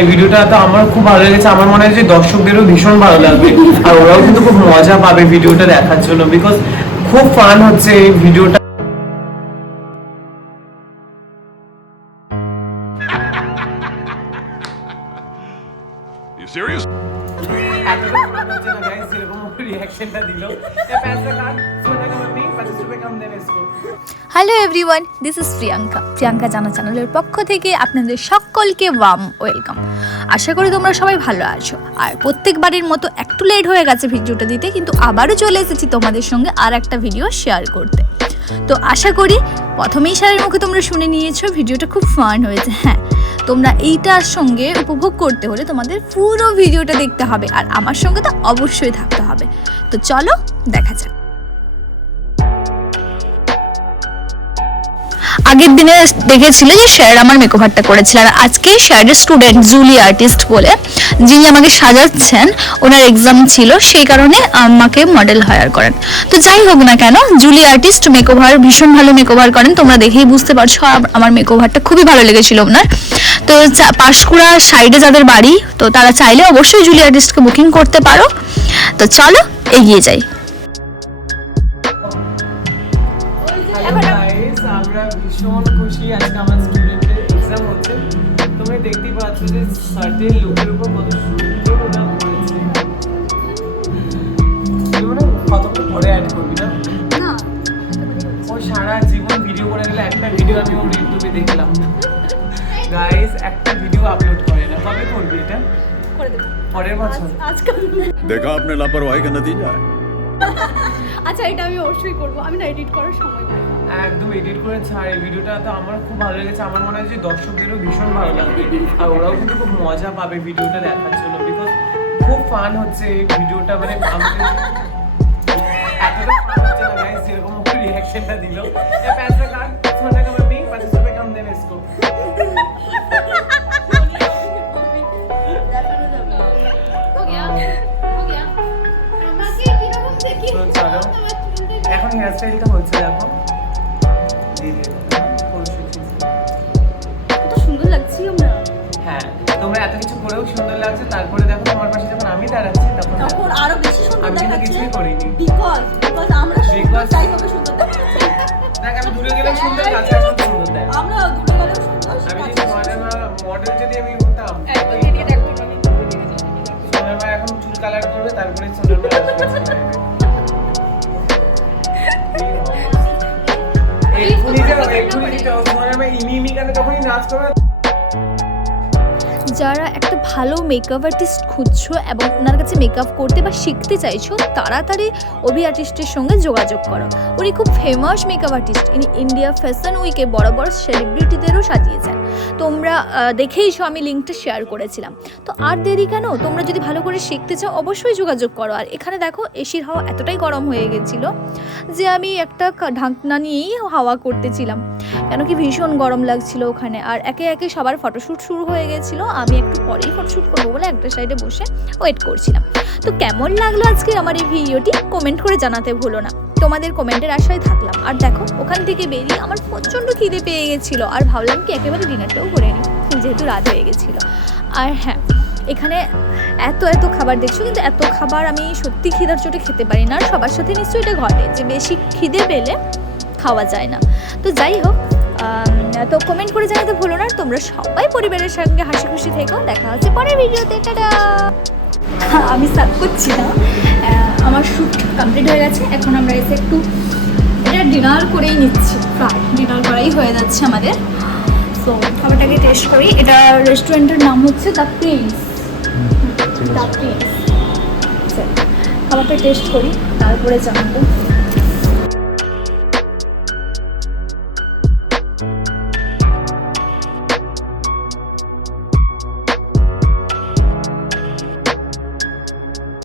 এই ভিডিওটা তো আমার খুব ভালো লেগেছে। আমার মনে হয় যে দর্শকদেরও ভীষণ ভালো লাগবে। আর ওরাও কিন্তু খুব মজা পাবে ভিডিওটা দেখার জন্য। বিকজ খুব ফান হচ্ছে এই ভিডিওটা hello everyone this is Priyanka Priyanka Jana চ্যানেলের পক্ষ থেকে আপনাদের সকলকে ওয়াম ওয়েলকাম আশা করি তোমরা সবাই ভালো আছো। আর প্রত্যেকবারের মতো একটু লেট হয়ে গেছে ভিডিওটা দিতে, কিন্তু আবারও চলে এসেছি তোমাদের সঙ্গে আর একটা ভিডিও শেয়ার করতে। তো আশা করি প্রথমেই স্যারের মুখে তোমরা শুনে নিয়েছো ভিডিওটা খুব ফান হয়েছে। হ্যাঁ তোমরা এইটার সঙ্গে উপভোগ করতে হলে তোমাদের পুরো ভিডিওটা দেখতে হবে আর আমার সঙ্গে তো অবশ্যই থাকতে হবে। তো চলো, দেখা যাক। আগের দিনে দেখেছিল যে স্যার আমার মেকওভারটা করেছিলেন। আর আজকে স্যারের স্টুডেন্ট জুলি আর্টিস্ট বলে, যিনি আমাকে সাজাচ্ছেন, ওনার এক্সাম ছিল, সেই কারণে আমাকে মডেল হায়ার করেন। তো যাই হোক না কেন, জুলি আর্টিস্ট মেকওভার ভীষণ ভালো মেকওভার করেন। তোমরা দেখেই বুঝতে পারছ আমার মেকওভারটা খুবই ভালো লেগেছিল ওনার। তো পাঁশকুড়া সাইডে যাদের বাড়ি, তো তারা চাইলে অবশ্যই জুলি আর্টিস্টকে বুকিং করতে পারো। তো চলো, এগিয়ে যাই। ভীষণ খুশি আজকে আমার স্টুডেন্টের এক্সাম হচ্ছে তুমি দেখতেই পাচ্ছ যে সার্টেন লোকের উপর কত সুন্দর ওরা পড়েছে কতক্ষণ পরে অ্যাড করবি না ও সারা জীবন ভিডিও করে গেলে একটা ভিডিও আমি ওর ইউটিউবে দেখলাম গাইস একটা ভিডিও আপলোড করে না কবে করবি এটা পরের বছর দেখা আপনার লাপরওয়াহি কা নতিজা আচ্ছা এটা আমি অবশ্যই করব। আমি না এডিট করার সময় পাই একদম এডিট করে ছাড় এই ভিডিওটা তো আমার খুব ভালো লেগেছে আমার মনে হয় যে দর্শকদেরও ভীষণ ভালো লাগবে আর ওরাও কিন্তু খুব মজা পাবে ভিডিওটা দেখার জন্য বিকজ খুব ফান হচ্ছে এই ভিডিওটা মানে আমাদের এতটা ফান হচ্ছে না গাইস যেরকম ওর রিয়াকশনটা দিল এ पैसा काट सोने का मम्मी 25 रुपए कम देना इसको हो गया हो गया আমাকে কিরকম দেখি তো চলো এখন হেয়ার স্টাইলটা হচ্ছে দেখো এত কিছু করেও সুন্দর লাগছে। তারপরে দেখো তোমার পাশে যখন আমি দাঁড়াচ্ছি তখন তখন আরও বেশি সুন্দর আমি কিন্তু কিছুই করিনি। বিকজ বিকজ আমরা সুন্দর দেখ আমি দূরে গেলে সুন্দর কাছে আসলে সুন্দর দেখ আমরা দূরে গেলেও সুন্দর আমি যদি মডেল মডেল যদি আমি হতাম এখন চুল কালার করবে তারপরে সোনার মা আসবে। এক্ষুনি যাও এক্ষুনি সোনার মা ইমি ইমি গানে তখনই নাচ করবে যারা একটা ভালো মেকআপ আর্টিস্ট খুঁজছো এবং ওনার কাছে মেকআপ করতে বা শিখতে চাইছো তাড়াতাড়ি অভি আর্টিস্টের সঙ্গে যোগাযোগ করো। উনি খুব ফেমাস মেকআপ আর্টিস্ট ইনি ইন্ডিয়া ফ্যাশন উইকে বড় বড় সেলিব্রিটিদেরও সাজিয়েছেন। তোমরা দেখেইছো আমি লিঙ্কটা শেয়ার করেছিলাম। তো আর দেরি কেন? তোমরা যদি ভালো করে শিখতে চাও, অবশ্যই যোগাযোগ করো। আর এখানে দেখো, এসির হাওয়া এতটাই গরম হয়ে গেছিল যে আমি একটা ঢাকনা নিয়েই হাওয়া করতেছিলাম। কেন কি ভীষণ গরম লাগছিল ওখানে। আর একে একে সবার ফটোশ্যুট শুরু হয়ে গেছিল। আমি একটু পরেই ফটোশ্যুট করব বলে একটা সাইডে বসে ওয়েট করছিলাম। তো কেমন লাগল আজকে আমার এই ভিডিওটি কমেন্ট করে জানাতে ভুলো না। তোমাদের কমেন্টের আশায় থাকলাম। আর দেখো, ওখান থেকে বেরিয়ে আমার প্রচণ্ড খিদে পেয়ে গেছিল। আর ভাবলাম কি, একেবারে ডিনারটাও করে নিই, যেহেতু রাত হয়ে গেছিল। আর হ্যাঁ এখানে এত এত খাবার দেখছ, কিন্তু এত খাবার আমি সত্যি খিদার চোটে খেতে পারি না। আর সবার সাথে নিশ্চয়ই এটা ঘটে যে বেশি খিদে পেলে খাওয়া যায় না। তো যাই হোক তো কমেন্ট করে জানাতে ভুলো না তোমরা সবাই পরিবারের সঙ্গে হাসি খুশি থেকো। দেখা হচ্ছে পরের ভিডিওতে টাটা! আমি সার্ভ করছি না। আমার শ্যুট কমপ্লিট হয়ে গেছে এখন আমরা এসে একটু এটা ডিনার করেই নিচ্ছি। প্রায় ডিনার করাই হয়ে যাচ্ছে আমাদের। তো খাবারটাকে টেস্ট করি। এটা রেস্টুরেন্টের নাম হচ্ছে দ্য প্রিন্স দ্য প্রিন্স খাবারটা টেস্ট করি তারপরে জানাব।